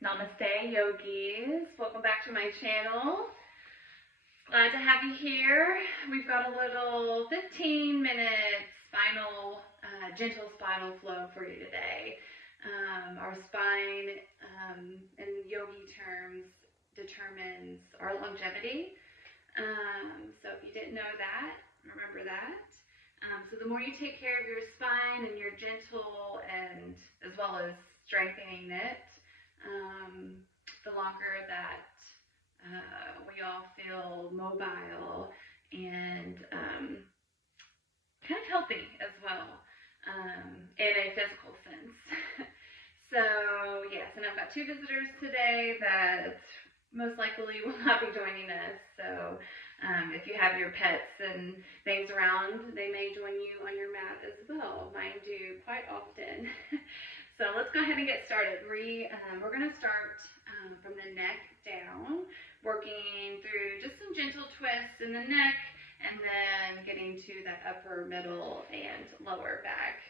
Namaste, yogis. Welcome back to my channel. Glad to have you here. We've got a little 15-minute gentle spinal flow for you today. Our spine, in yogi terms, determines our longevity. So if you didn't know that, remember that. So the more you take care of your spine and you're gentle, and as well as strengthening it, the longer that we all feel mobile and kind of healthy as well, in a physical sense. So yes, and I've got two visitors today that most likely will not be joining us. So if you have your pets and things around, they may join you on your mat as well. Mine do quite often. So let's go ahead and get started. We're going to start from the neck down, working through just some gentle twists in the neck, and then getting to that upper, middle, and lower back.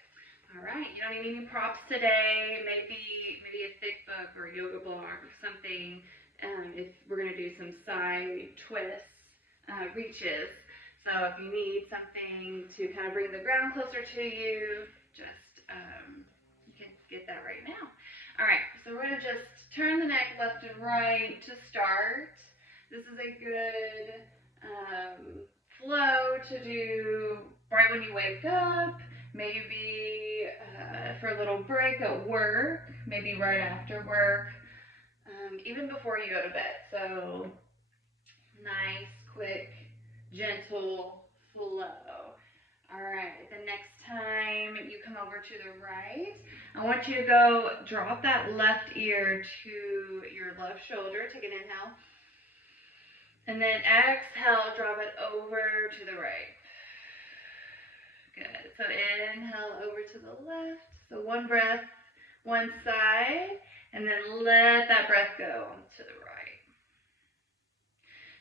All right, you don't need any props today. Maybe a thick book or a yoga block or something. If we're going to do some side twists, reaches. So if you need something to kind of bring the ground closer to you, just you can get that right now. All right, so we're going to just turn the neck left and right to start. This is a good flow to do right when you wake up, maybe for a little break at work, maybe right after work, even before you go to bed. So nice, quick, gentle flow. All right, the next time you come over to the right, I want you to go drop that left ear to your left shoulder. Take an inhale. And then exhale, drop it over to the right. Good. So inhale over to the left. So one breath, one side, and then let that breath go to the right.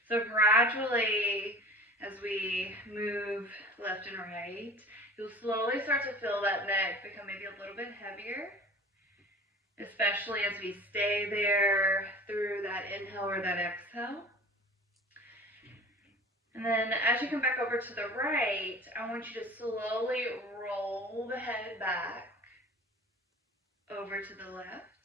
So gradually, as we move left and right, you'll slowly start to feel that neck become maybe a little bit heavier, especially as we stay there through that inhale or that exhale. And then as you come back over to the right, I want you to slowly roll the head back over to the left,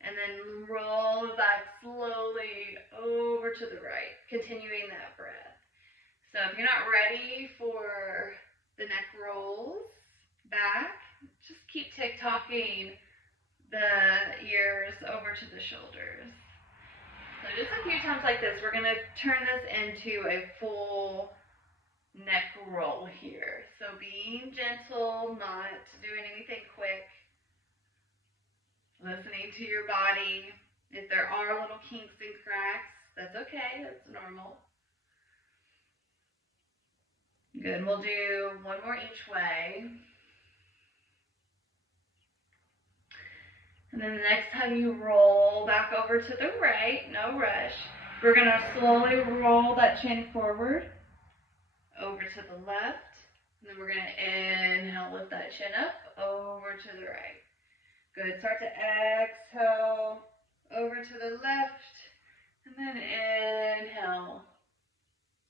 and then roll back slowly over to the right, continuing that breath. So if you're not ready for the neck rolls back, just keep tick-tocking the ears over to the shoulders. So just a few times like this, we're going to turn this into a full neck roll here. So being gentle, not doing anything quick, listening to your body. If there are little kinks and cracks, that's okay, that's normal. Good, we'll do one more each way. And then the next time you roll back over to the right, no rush, we're going to slowly roll that chin forward over to the left. And then we're going to inhale, lift that chin up over to the right. Good, start to exhale over to the left, and then inhale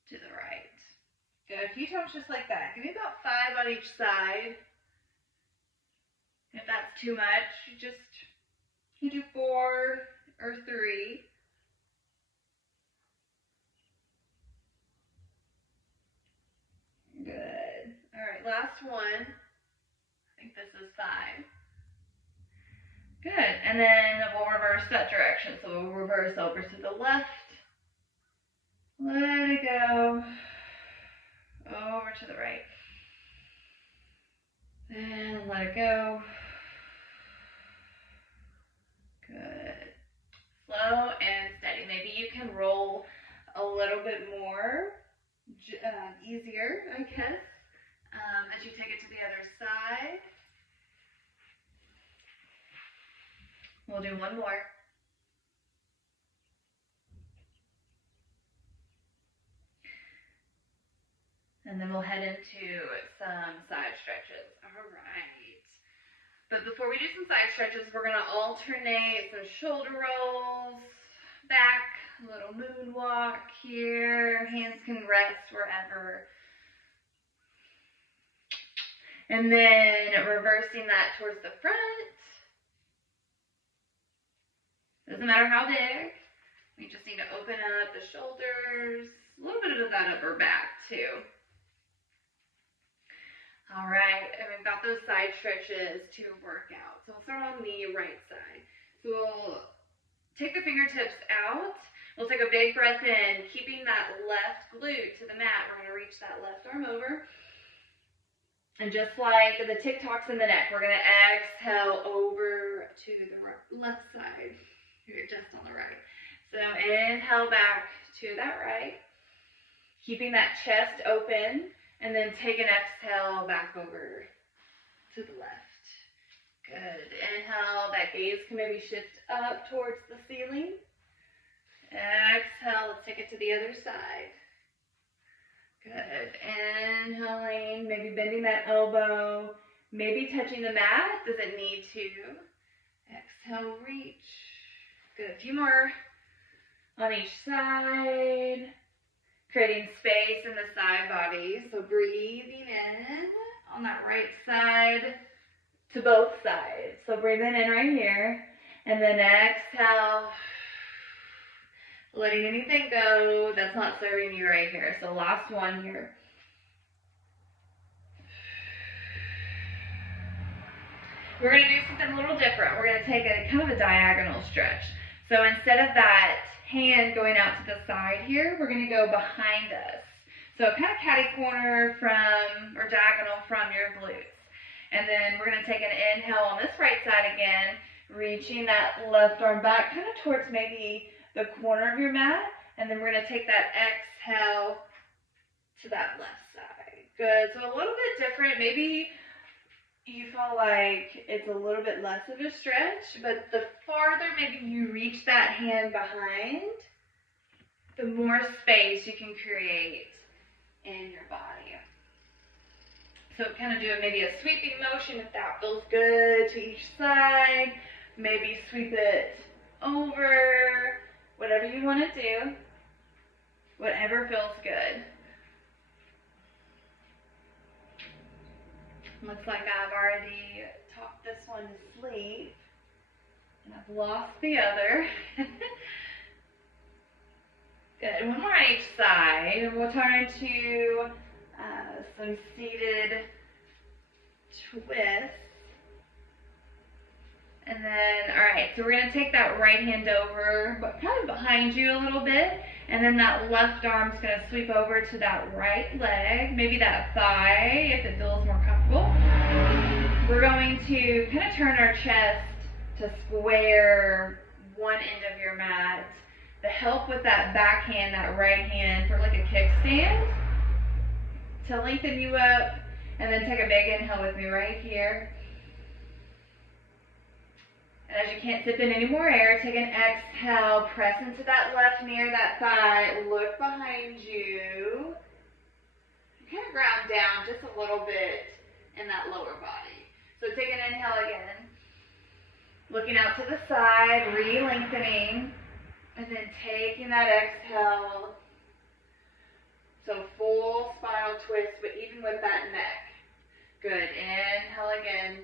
to the right. Good, a few times just like that. Give me about 5 on each side. If that's too much, you do 4 or 3. Good. All right, last one. I think this is 5. Good, and then we'll reverse that direction. So we'll reverse over to the left. Let it go. Over to the right. And let it go. Good. Slow and steady. Maybe you can roll a little bit more, easier, I guess, as you take it to the other side. We'll do one more. And then we'll head into some side stretches. All right. But before we do some side stretches, we're going to alternate some shoulder rolls, back, a little moonwalk here. Hands can rest wherever. And then reversing that towards the front. Doesn't matter how big. We just need to open up the shoulders, a little bit of that upper back too. All right, and we've got those side stretches to work out. So we'll start on the right side. So we'll take the fingertips out. We'll take a big breath in, keeping that left glute to the mat. We're gonna reach that left arm over. And just like the TikToks in the neck, we're gonna exhale over to the left side. You're just on the right. So inhale back to that right, keeping that chest open. And then take an exhale back over to the left. Good. Inhale, that gaze can maybe shift up towards the ceiling. Exhale, let's take it to the other side. Good. Inhaling, maybe bending that elbow, maybe touching the mat. Does it need to? Exhale, reach. Good. A few more on each side. Creating space in the side body. So breathing in on that right side to both sides. So breathing in right here. And then exhale. Letting anything go that's not serving you right here. So last one here. We're going to do something a little different. We're going to take a kind of a diagonal stretch. So instead of that hand going out to the side here, we're going to go behind us. So kind of catty corner from, or diagonal from your glutes. And then we're going to take an inhale on this right side again, reaching that left arm back kind of towards maybe the corner of your mat. And then we're going to take that exhale to that left side. Good. So a little bit different. Maybe you feel like it's a little bit less of a stretch, but the farther maybe you reach that hand behind, the more space you can create in your body. So kind of do maybe a sweeping motion if that feels good to each side. Maybe sweep it over, whatever you want to do, whatever feels good. Looks like I've already talked this one to sleep, and I've lost the other. Good, one more on each side, and we'll turn to some seated twists. And then, all right, so we're going to take that right hand over, but kind of behind you a little bit. And then that left arm's going to sweep over to that right leg, maybe that thigh if it feels more comfortable. We're going to kind of turn our chest to square one end of your mat. The help with that back hand, that right hand for like a kickstand, to lengthen you up. And then take a big inhale with me right here. And as you can't sip in any more air, take an exhale, press into that left knee or that thigh, look behind you. Kind of ground down just a little bit in that lower body. So take an inhale again. Looking out to the side, re-lengthening, and then taking that exhale. So full spinal twist, but even with that neck. Good, inhale again.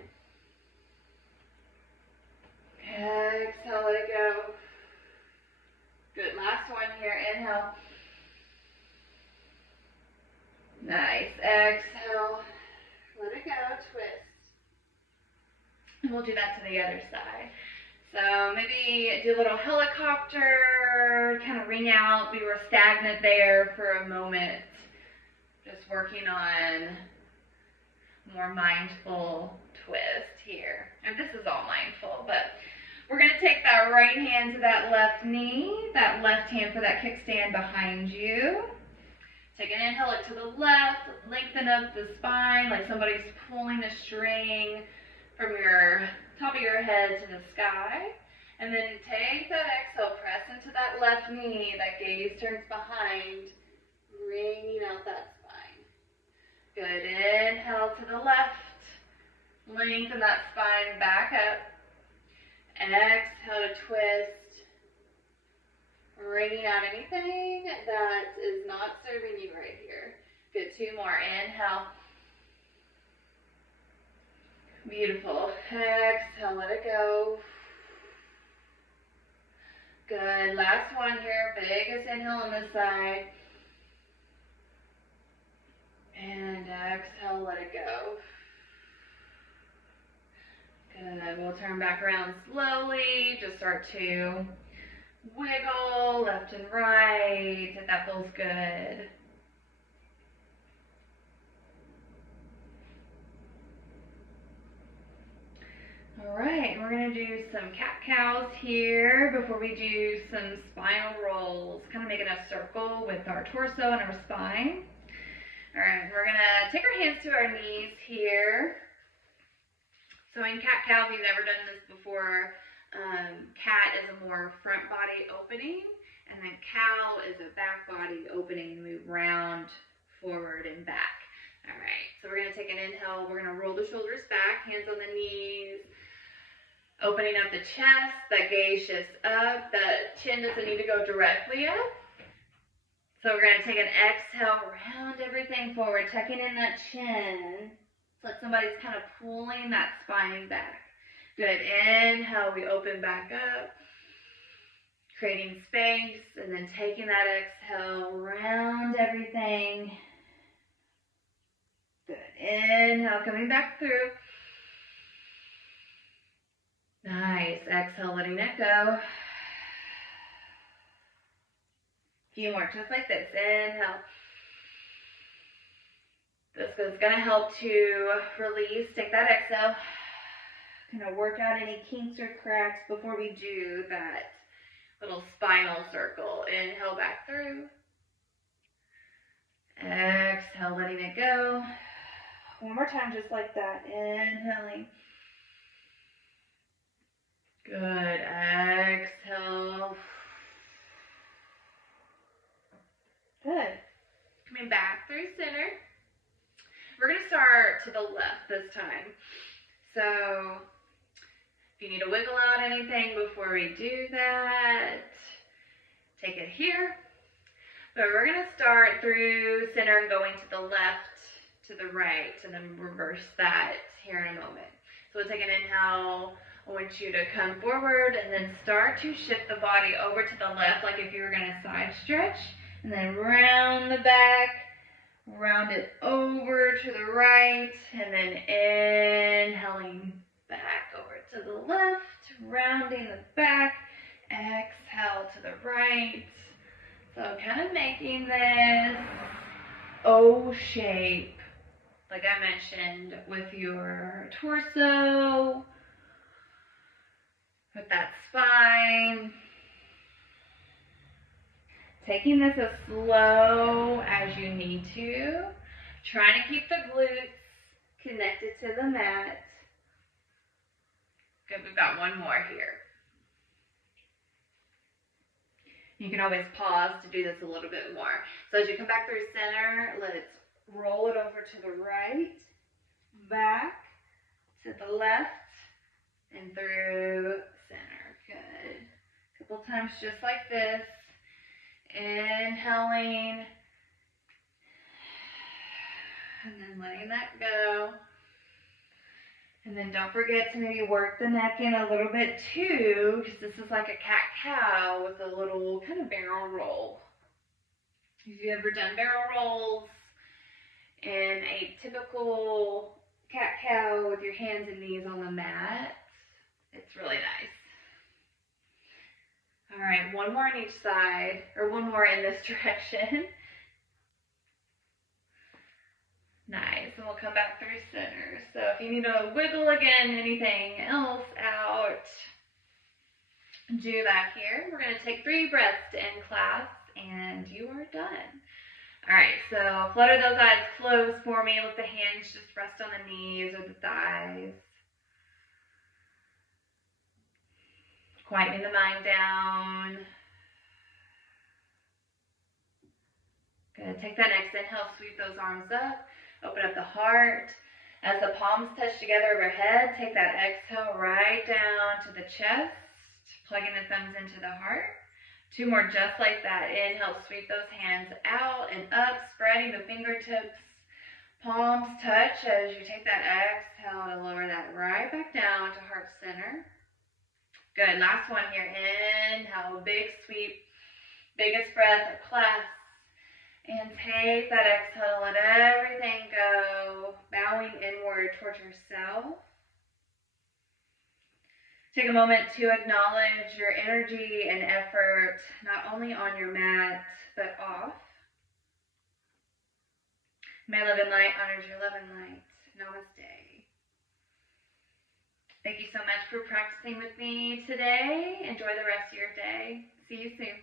Exhale, let it go. Good, last one here, inhale. Nice, exhale, let it go, twist. And we'll do that to the other side. So maybe do a little helicopter, kind of ring out. We were stagnant there for a moment. Just working on more mindful twist here. And this is all mindful, but we're going to take that right hand to that left knee, that left hand for that kickstand behind you. Take an inhale, look to the left, lengthen up the spine like somebody's pulling a string from your top of your head to the sky. And then take that exhale, press into that left knee, that gaze turns behind, wringing out that spine. Good, inhale to the left, Lengthen that spine back up. Exhale to twist. Wringing out anything that is not serving you right here. Good, 2 more. Inhale. Beautiful. Exhale, let it go. Good. Last one here. Biggest inhale on this side. And exhale, let it go. Good. We'll turn back around slowly. Just start to wiggle left and right if that feels good. All right, we're going to do some cat-cows here before we do some spinal rolls, kind of making a circle with our torso and our spine. All right, we're going to take our hands to our knees here. So in cat-cow, if you've never done this before, cat is a more front body opening, and then cow is a back body opening. Move round, forward, and back. All right, so we're going to take an inhale. We're going to roll the shoulders back, hands on the knees, opening up the chest. That gaze shifts up. The chin doesn't need to go directly up. So we're going to take an exhale, round everything forward, tucking in that chin. It's like somebody's kind of pulling that spine back. Good. Inhale, we open back up, creating space, and then taking that exhale, round everything. Good. Inhale, coming back through. Nice. Exhale, letting it go. A few more, just like this. Inhale. This is going to help to release. Take that exhale. Kind of work out any kinks or cracks before we do that little spinal circle. Inhale back through. Exhale, letting it go. One more time, just like that. Inhaling. Good. Exhale. Good. Coming back through center. We're going to start to the left this time. So if you need to wiggle out anything before we do that, take it here. But we're going to start through center and going to the left, to the right, and then reverse that here in a moment. So we'll take an inhale. I want you to come forward and then start to shift the body over to the left, like if you were going to side stretch, and then round the back, round it over to the right, and then inhaling back over to the left, rounding the back, exhale to the right. So kind of making this O shape, like I mentioned, with your torso, with that spine. Taking this as slow as you need to. Trying to keep the glutes connected to the mat. Good, we've got one more here. You can always pause to do this a little bit more. So as you come back through center, let's roll it over to the right, back, to the left, and through center. Good. A couple times just like this. Inhaling, and then letting that go. And then don't forget to maybe work the neck in a little bit too, because this is like a cat-cow with a little kind of barrel roll. If you've ever done barrel rolls in a typical cat-cow with your hands and knees on the mat, it's really nice. All right, one more on each side, or one more in this direction. Nice, and we'll come back through center. So if you need to wiggle again, anything else out, do that here. We're going to take 3 breaths to end class, and you are done. All right, so flutter those eyes closed for me. Let the hands just rest on the knees or the thighs. Quietening the mind down. Good. Take that next inhale, sweep those arms up, open up the heart. As the palms touch together overhead, take that exhale right down to the chest, plugging the thumbs into the heart. 2 more just like that. Inhale, sweep those hands out and up, spreading the fingertips. Palms touch as you take that exhale to lower that right back down to heart center. Good. Last one here. Inhale, big sweep, biggest breath of class. And take that exhale, let everything go, bowing inward towards yourself. Take a moment to acknowledge your energy and effort, not only on your mat, but off. May love and light honors your love and light. Namaste. Thank you so much for practicing with me today. Enjoy the rest of your day. See you soon.